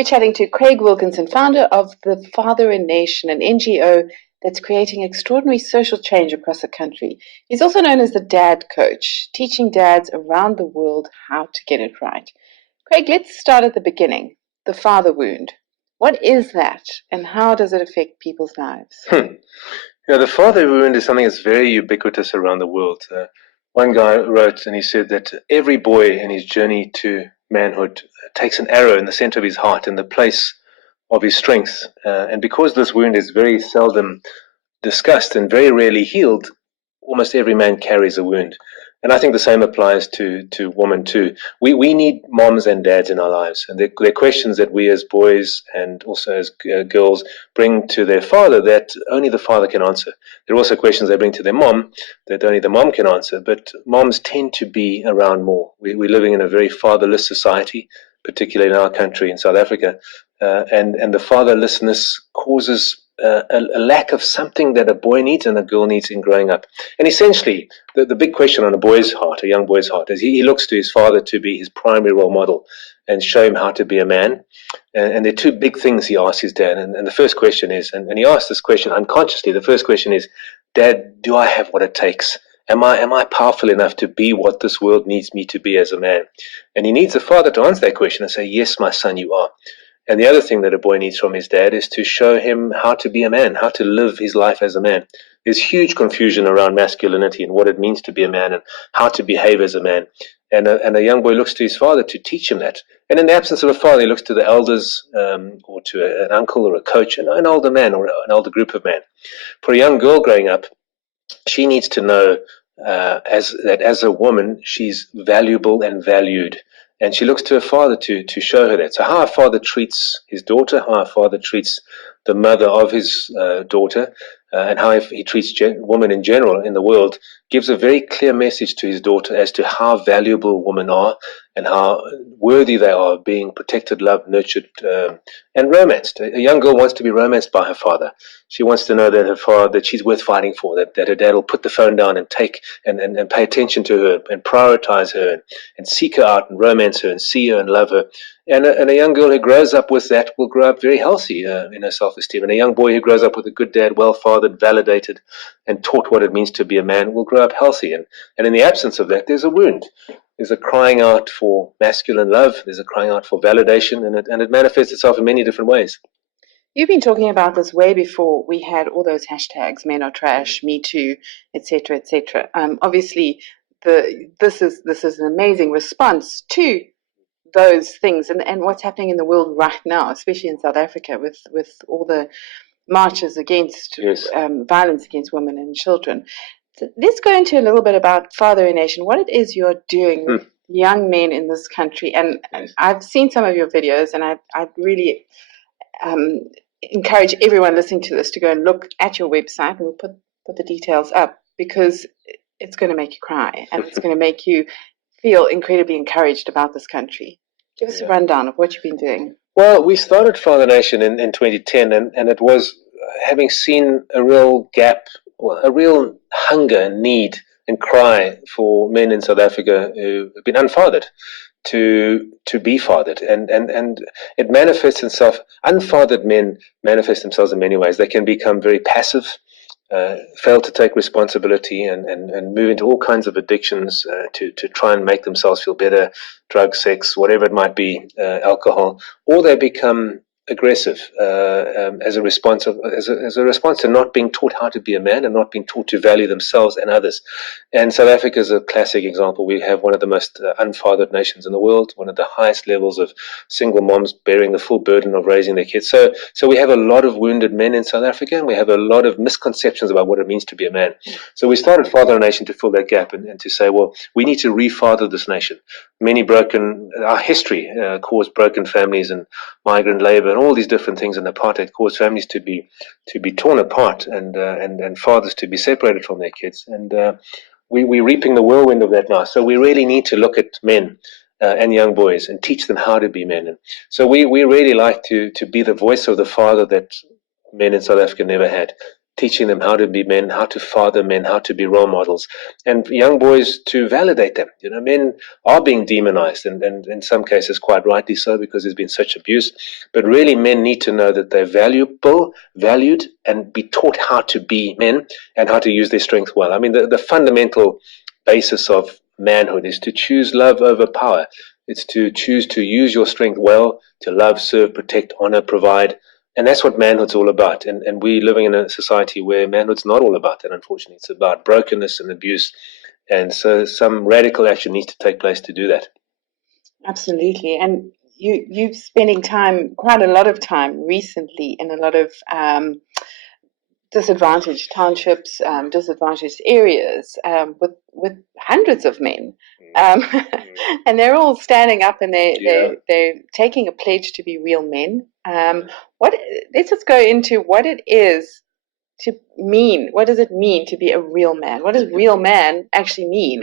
We're chatting to Craig Wilkinson, founder of the Father in Nation, an NGO that's creating extraordinary social change across the country. He's also known as the Dad Coach, teaching dads around the world how to get it right. Craig, let's start at the beginning, the father wound. What is that, and how does it affect people's lives? The father wound is something that's very ubiquitous around the world. One guy wrote, and he said that every boy in his journey to manhood takes an arrow in the center of his heart, in the place of his strength. And because this wound is very seldom discussed and very rarely healed, almost every man carries a wound. And I think the same applies to women too. We need moms and dads in our lives, and they're questions that we as boys and also as girls bring to their father that only the father can answer. There are also questions they bring to their mom that only the mom can answer, but moms tend to be around more. We're living in a very fatherless society, particularly in our country, in South Africa, and the fatherlessness causes a lack of something that a boy needs and a girl needs in growing up. And essentially, the big question on a boy's heart, a young boy's heart, is he looks to his father to be his primary role model and show him how to be a man. And there are two big things he asks his dad. And the first question is, and he asks this question unconsciously, the first question is, Dad, do I have what it takes? Am I powerful enough to be what this world needs me to be as a man? And he needs the father to answer that question and say, yes, my son, you are. And the other thing that a boy needs from his dad is to show him how to be a man, how to live his life as a man. There's huge confusion around masculinity and what it means to be a man and how to behave as a man. And a young boy looks to his father to teach him that. And in the absence of a father, he looks to the elders or to an uncle or a coach, an older man or an older group of men. For a young girl growing up, she needs to know that as a woman, she's valuable and valued. And she looks to her father to show her that. So how a father treats his daughter, how a father treats the mother of his daughter, and how he treats women in general in the world, gives a very clear message to his daughter as to how valuable women are and how worthy they are of being protected, loved, nurtured, and romanced. A young girl wants to be romanced by her father. She wants to know that her father, that she's worth fighting for, that her dad will put the phone down and take and pay attention to her and prioritize her and seek her out and romance her and see her and love her. And a young girl who grows up with that will grow up very healthy in her self-esteem. And a young boy who grows up with a good dad, well-fathered, validated, and taught what it means to be a man will grow up healthy. And in the absence of that, there's a wound. There's a crying out for masculine love. There's a crying out for validation, and it manifests itself in many different ways. You've been talking about this way before we had all those hashtags, men are trash, me too, etc., etc. Obviously, this is an amazing response to those things and what's happening in the world right now, especially in South Africa with all the marches against violence against women and children. So let's go into a little bit about Father in Nation, what it is you're doing with young men in this country. And I've seen some of your videos, and I really encourage everyone listening to this to go and look at your website, and we'll put the details up, because it's going to make you cry and it's going to make you feel incredibly encouraged about this country. Give us a rundown of what you've been doing. Well, we started Father Nation in 2010, and it was having seen a real gap, a real hunger and need and cry for men in South Africa who have been unfathered to be fathered. And it manifests itself, unfathered men manifest themselves in many ways. They can become very passive, fail to take responsibility and move into all kinds of addictions to try and make themselves feel better, drugs, sex, whatever it might be, alcohol, or they become aggressive as a response to not being taught how to be a man and not being taught to value themselves and others. And South Africa is a classic example. We have one of the most unfathered nations in the world, one of the highest levels of single moms bearing the full burden of raising their kids. So we have a lot of wounded men in South Africa, and we have a lot of misconceptions about what it means to be a man. So we started Father Nation to fill that gap and to say, well, we need to refather this nation. Our history caused broken families and migrant labor and all these different things, and apartheid caused families to be torn apart and fathers to be separated from their kids. And we're reaping the whirlwind of that now. So we really need to look at men and young boys and teach them how to be men. And so we really like to be the voice of the father that men in South Africa never had. teaching them how to be men, how to father men, how to be role models, and young boys to validate them. Men are being demonized, and in some cases quite rightly so, because there's been such abuse. But really, men need to know that they're valuable, valued, and be taught how to be men and how to use their strength well. I mean, the fundamental basis of manhood is to choose love over power. It's to choose to use your strength well, to love, serve, protect, honor, provide. And that's what manhood's all about. And we're living in a society where manhood's not all about that, unfortunately. It's about brokenness and abuse. And so some radical action needs to take place to do that. Absolutely. And you're spending quite a lot of time recently in a lot of disadvantaged townships, disadvantaged areas, with hundreds of men. And they're all standing up, and they're taking a pledge to be real men. Let's just go into what it is to mean. What does it mean to be a real man? What does real man actually mean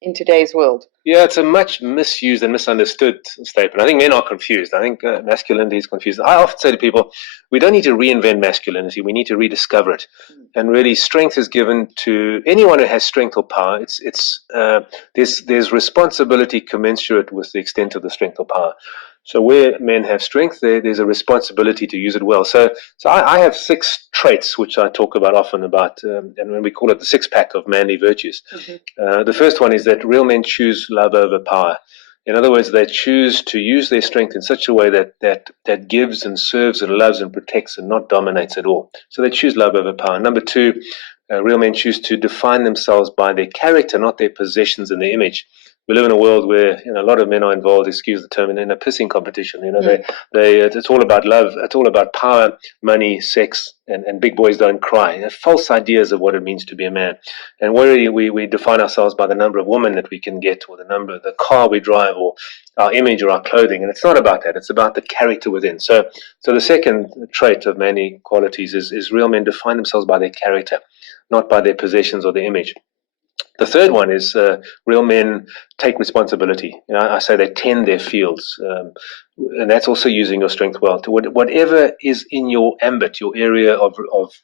in today's world? Yeah, it's a much misused and misunderstood statement. I think men are confused. I think masculinity is confused. I often say to people, we don't need to reinvent masculinity. We need to rediscover it. And really, strength is given to anyone who has strength or power. There's responsibility commensurate with the extent of the strength or power. So where men have strength, there's a responsibility to use it well. So I have 6 traits which I talk about often and when we call it the 6-pack of manly virtues. Mm-hmm. The first one is that real men choose love over power. In other words, they choose to use their strength in such a way that gives and serves and loves and protects and not dominates at all. So they choose love over power. Number 2, real men choose to define themselves by their character, not their possessions and their image. We live in a world where a lot of men are involved, excuse the term, in a pissing competition. It's all about love, it's all about power, money, sex, and big boys don't cry. They're false ideas of what it means to be a man. And where we define ourselves by the number of women that we can get, or the car we drive, or our image or our clothing. And it's not about that. It's about the character within. So the second trait of manly qualities is real men define themselves by their character, not by their possessions or their image. The third one is real men take responsibility. I say they tend their fields, and that's also using your strength well. To whatever is in your ambit, your area of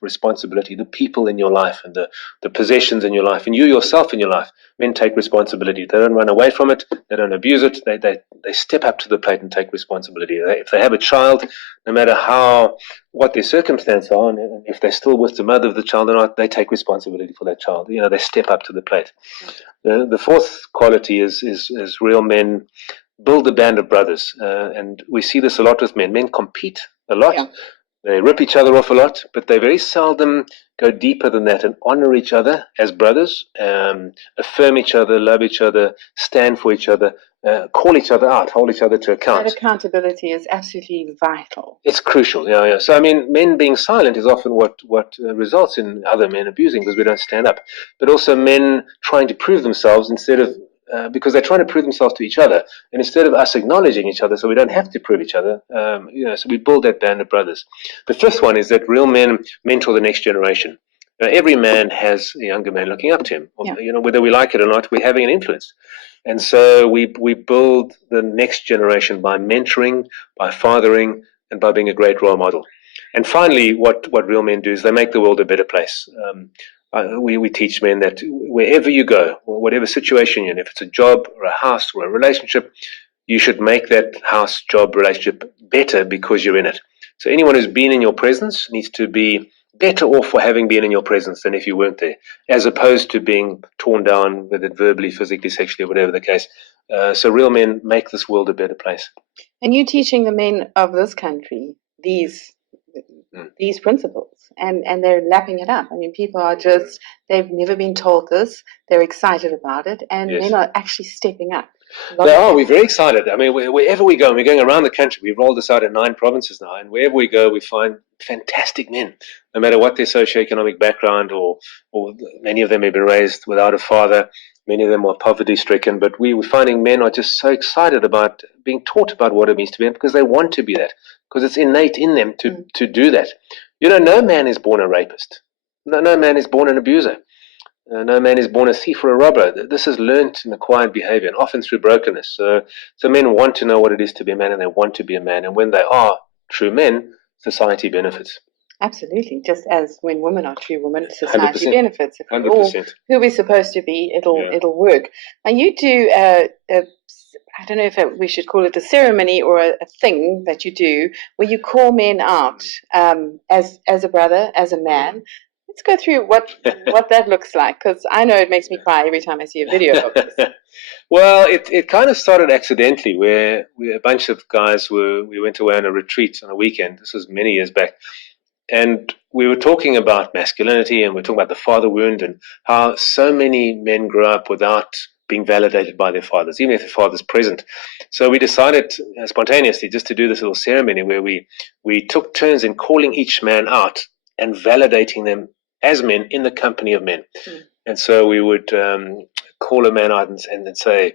responsibility, the people in your life and the possessions in your life, and you yourself in your life, men take responsibility. They don't run away from it. They don't abuse it. They step up to the plate and take responsibility. If they have a child, no matter what their circumstances are, and if they're still with the mother of the child or not, they take responsibility for that child. They step up to the plate. The fourth quality is real men build a band of brothers, and we see this a lot with men. Men compete a lot. Yeah. They rip each other off a lot, but they very seldom go deeper than that and honor each other as brothers, affirm each other, love each other, stand for each other, call each other out, hold each other to account. That accountability is absolutely vital. It's crucial, yeah. So, men being silent is often what results in other men abusing, because we don't stand up. But also men trying to prove themselves because they're trying to prove themselves to each other, and instead of us acknowledging each other, so we don't have to prove each other, so we build that band of brothers. The fifth one is that real men mentor the next generation. Every man has a younger man looking up to him. Yeah. Whether we like it or not, we're having an influence. And so we build the next generation by mentoring, by fathering, and by being a great role model. And finally, what real men do is they make the world a better place. We teach men that wherever you go, or whatever situation you're in, if it's a job or a house or a relationship, you should make that house, job, relationship better because you're in it. So anyone who's been in your presence needs to be better off for having been in your presence than if you weren't there, as opposed to being torn down, whether verbally, physically, sexually, or whatever the case. So real men make this world a better place. And you're teaching the men of this country these principles, and they're lapping it up. I mean, people are they've never been taught this, they're excited about it, and men are actually stepping up. They are. We're very excited. I mean, wherever we go, and we're going around the country, we've rolled this out in 9 provinces now, and wherever we go, we find fantastic men, no matter what their socioeconomic background, or many of them have been raised without a father, many of them are poverty-stricken, but we're finding men are just so excited about being taught about what it means to be men, because they want to be that, because it's innate in them to do that. No man is born a rapist. No man is born an abuser. No man is born a thief or a robber. This is learnt and acquired behavior, and often through brokenness. So men want to know what it is to be a man, and they want to be a man. And when they are true men, society benefits. Absolutely. Just as when women are true women, society 100%. benefits. If we're all 100%. who we're supposed to be, it'll work. And you do I don't know if we should call it a ceremony or a thing that you do where you call men out as a brother, as a man. Let's go through what that looks like, because I know it makes me cry every time I see a video of this. Well, it kind of started accidentally, where a bunch of guys we went away on a retreat on a weekend. This was many years back, and we were talking about masculinity, and we were talking about the father wound and how so many men grow up without being validated by their fathers, even if the father's present. So we decided spontaneously just to do this little ceremony where we took turns in calling each man out and validating them as men in the company of men. And so we would call a man out and then say,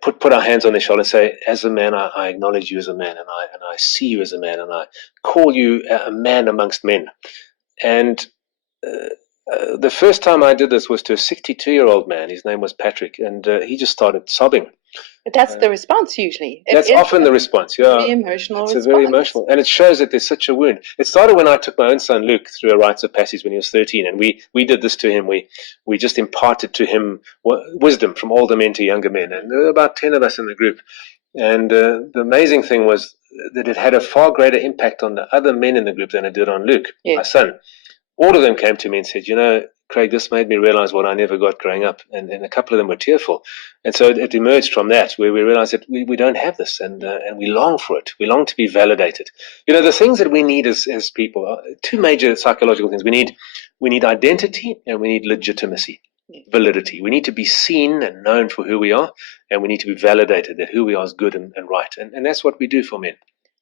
put our hands on their shoulder and say, as a man, I acknowledge you as a man, and I see you as a man, and I call you a man amongst men. And the first time I did this was to a 62-year-old man. His name was Patrick, and he just started sobbing. But that's the response usually. That's often the response, yeah. Very emotional it's response. Very emotional, and it shows that there's such a wound. It started when I took my own son Luke through a rites of passage when he was 13, and we did this to him. We just imparted to him wisdom from older men to younger men, and there were about 10 of us in the group. And the amazing thing was that it had a far greater impact on the other men in the group than it did on Luke, my son. All of them came to me and said, Craig, this made me realize what I never got growing up. And a couple of them were tearful. And so it emerged from that, where we realized that we don't have this, and we long for it. We long to be validated. The things that we need as people are two major psychological things. We need identity, and we need legitimacy, validity. We need to be seen and known for who we are, and we need to be validated that who we are is good and right. And that's what we do for men.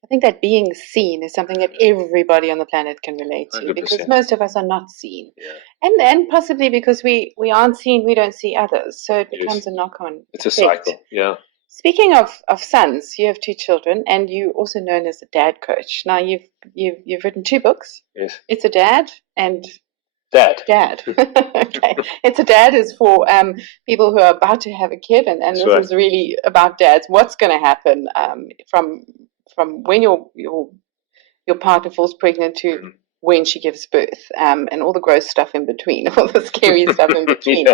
I think that being seen is something that everybody on the planet can relate to, 100%. because most of us are not seen. And possibly because we aren't seen, we don't see others. So it becomes a knock-on It's a cycle, yeah. Speaking of sons, you have 2 children, and you're also known as a dad coach. Now, you've written 2 books. Yes. It's a dad and... Dad. Okay. It's a dad is for people who are about to have a kid, and this is really about dads. What's going to happen from when your partner falls pregnant to when she gives birth, and all the gross stuff in between, all the scary stuff in between.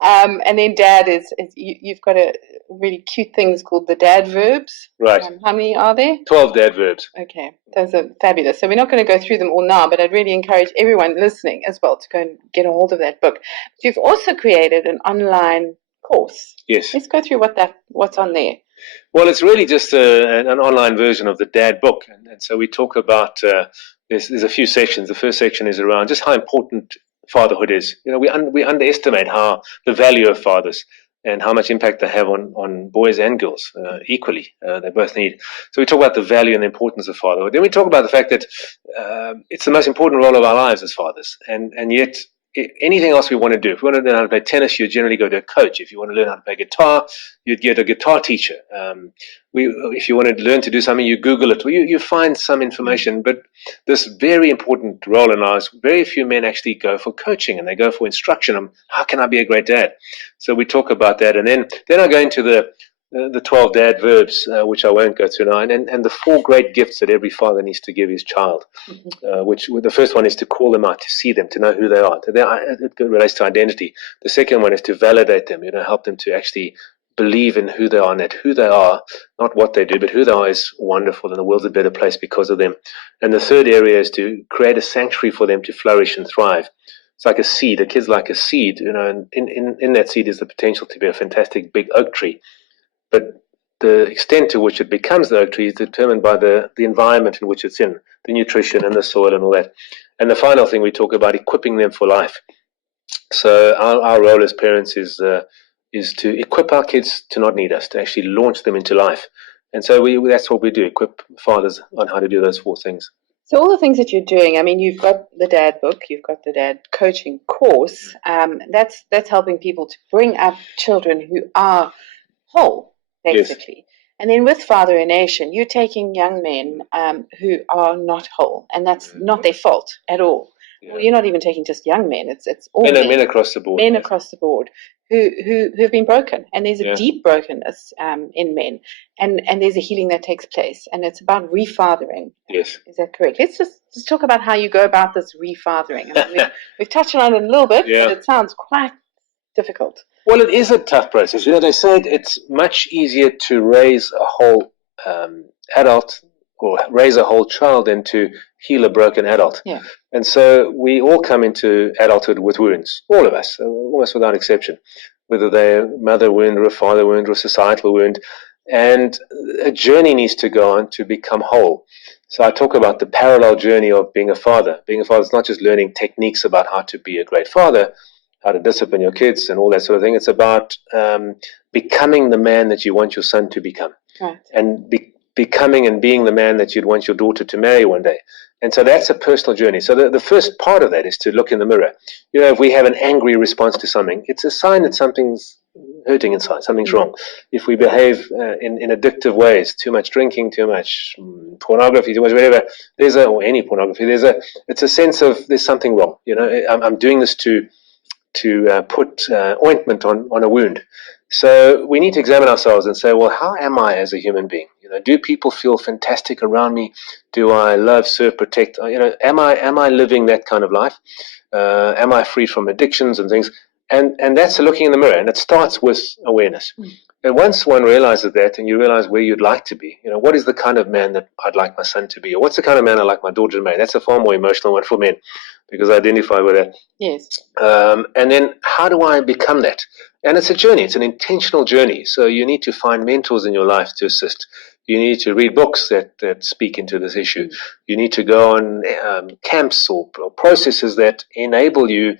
And then dad is you've got a really cute things called the dad verbs. Right. How many are there? 12 dad verbs. Okay. Those are fabulous. So we're not going to go through them all now, but I'd really encourage everyone listening as well to go and get a hold of that book. But you've also created an online course. Yes. Let's go through what's on there. Well, it's really just an online version of the dad book. And so we talk about, there's a few sections. The first section is around just how important fatherhood is. We underestimate how the value of fathers and how much impact they have on boys and girls equally. They both need. So we talk about the value and the importance of fatherhood. Then we talk about the fact that it's the most important role of our lives as fathers. And yet anything else we want to do, if we want to learn how to play tennis, you generally go to a coach. If you want to learn how to play guitar, you'd get a guitar teacher. If you want to learn to do something, you Google it, or you find some information. But this very important role in ours, very few men actually go for coaching, and they go for instruction on how can I be a great dad. So we talk about that, and then I go into the 12 dad verbs, which I won't go through now, and the 4 great gifts that every father needs to give his child, which the first one is to call them out, to see them, to know who they are. It relates to identity. The second one is to validate them, help them to actually believe in who they are, and that who they are, not what they do, but who they are is wonderful, and the world's a better place because of them. And the third area is to create a sanctuary for them to flourish and thrive. It's like a seed. A kid's like a seed, and in that seed is the potential to be a fantastic big oak tree. But the extent to which it becomes the oak tree is determined by the environment in which it's in, the nutrition and the soil and all that. And the final thing we talk about, equipping them for life. So our role as parents is to equip our kids to not need us, to actually launch them into life. And so that's what we do, equip fathers on how to do those 4 things. So all the things that you're doing, I mean, you've got the dad book, you've got the dad coaching course. That's helping people to bring up children who are whole, basically. Yes. And then with Father in Nation, you're taking young men who are not whole, and that's not their fault at all. Yeah. Well, you're not even taking just young men. It's all men across the board. Men across the board who've been broken, and there's a deep brokenness in men, and there's a healing that takes place, and it's about refathering. Yes. Is that correct? Let's just talk about how you go about this refathering. I mean, we've touched on it a little bit, but it sounds quite difficult. Well, it is a tough process. They said it's much easier to raise a whole adult or raise a whole child than to heal a broken adult. Yeah. And so we all come into adulthood with wounds, all of us, almost without exception, whether they're a mother wound or a father wound or a societal wound. And a journey needs to go on to become whole. So I talk about the parallel journey of being a father. Being a father is not just learning techniques about how to be a great father, how to discipline your kids and all that sort of thing. It's about becoming the man that you want your son to become. Right. And becoming and being the man that you'd want your daughter to marry one day. And so that's a personal journey. So the first part of that is to look in the mirror. If we have an angry response to something, it's a sign that something's hurting inside, something's wrong. If we behave in addictive ways, too much drinking, too much pornography, too much whatever, or any pornography, it's a sense of there's something wrong. I'm doing this to put ointment on a wound. So we need to examine ourselves and say, well, how am I as a human being? Do people feel fantastic around me? Do I love, serve, protect? Am I living that kind of life? Am I free from addictions and things? And that's looking in the mirror, and it starts with awareness. And once one realizes that, and you realize where you'd like to be, what is the kind of man that I'd like my son to be, or what's the kind of man I'd like my daughter to marry? That's a far more emotional one for men, because I identify with that. Yes. And then how do I become that? And it's a journey. It's an intentional journey. So you need to find mentors in your life to assist. You need to read books that speak into this issue. You need to go on camps or processes that enable you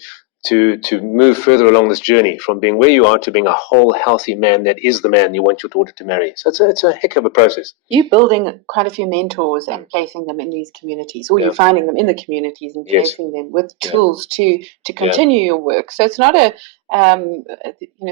to move further along this journey from being where you are to being a whole, healthy man that is the man you want your daughter to marry. So it's a heck of a process. You're building quite a few mentors and placing them in these communities, or you're finding them in the communities and placing them with tools to continue your work. So it's not a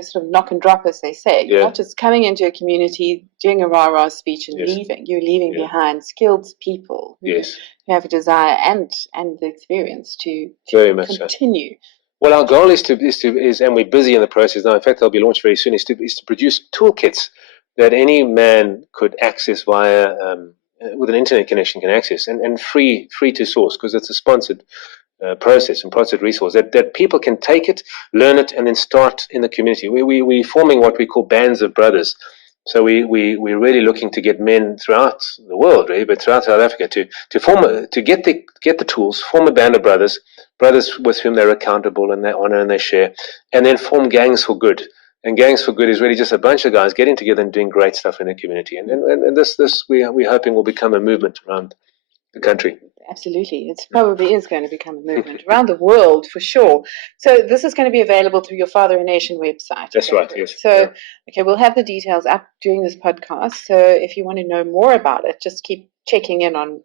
sort of knock and drop, as they say. You're not just coming into a community, doing a rah-rah speech and leaving. You're leaving behind skilled people who have a desire and the experience to continue. Well, our goal is, and we're busy in the process now. In fact, they'll be launched very soon. Is to produce toolkits that any man could access via with an internet connection can access, and free to source, because it's a sponsored process and sponsored resource that people can take it, learn it, and then start in the community. We're forming what we call bands of brothers. So we're really looking to get men throughout the world, really, but throughout South Africa to get the tools, form a band of brothers with whom they're accountable and they honor and they share, and then form gangs for good. And gangs for good is really just a bunch of guys getting together and doing great stuff in the community. And this we're hoping will become a movement around the country. Absolutely. It probably is going to become a movement around the world for sure. So this is going to be available through your Father a Nation website. That's right, yes. So, we'll have the details up during this podcast. So if you want to know more about it, just keep checking in on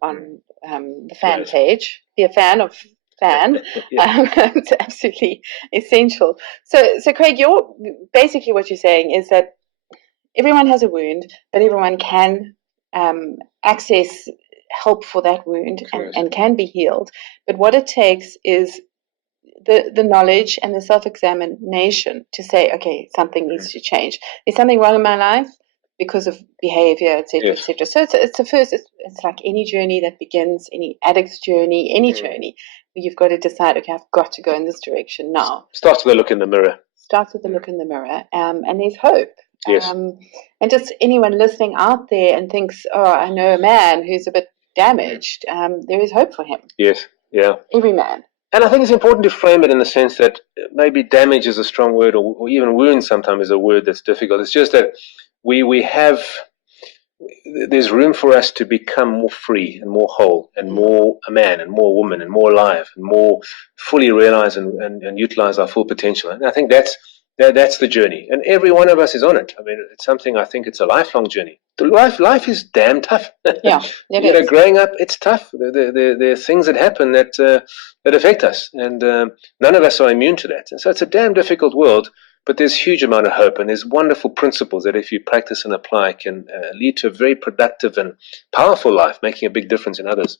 the fan page. Be a fan of fan. It's absolutely essential. So Craig, basically what you're saying is that everyone has a wound, but everyone can access help for that wound and can be healed. But what it takes is the knowledge and the self-examination to say, okay, something needs to change. There's something wrong in my life because of behavior, etc., etc. So it's like any journey that begins, any addict's journey, any journey, where you've got to decide, okay, I've got to go in this direction now. Starts with a look in the mirror. And there's hope. Yes. And just anyone listening out there and thinks, oh, I know a man who's a bit damaged, there is hope for him. Yes, yeah. Every man. And I think it's important to frame it in the sense that maybe damage is a strong word, or even wound sometimes is a word that's difficult. It's just that there's room for us to become more free and more whole and more a man and more a woman and more alive and more fully realize and utilize our full potential. And I think that's the journey. And every one of us is on it. I mean, it's something, I think it's a lifelong journey. Life is damn tough. Yeah, it is. Growing up, it's tough. There are things that happen that affect us, and none of us are immune to that. And so it's a damn difficult world, but there's a huge amount of hope, and there's wonderful principles that if you practice and apply can lead to a very productive and powerful life, making a big difference in others.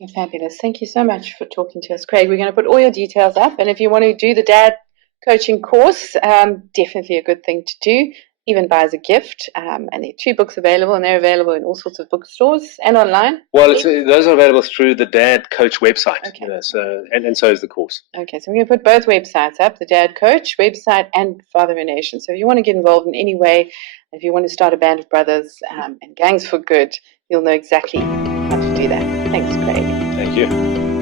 Okay, fabulous. Thank you so much for talking to us, Craig. We're going to put all your details up, and if you want to do the dad coaching course, definitely a good thing to do, even buy as a gift. And there are 2 books available, and they're available in all sorts of bookstores and online. Well, those are available through the Dad Coach website. Okay. So and so is the course. Okay, so we're going to put both websites up, the Dad Coach website and Father in a Nation. So if you want to get involved in any way, if you want to start a band of brothers and gangs for good, you'll know exactly how to do that. Thanks, Craig. Thank you.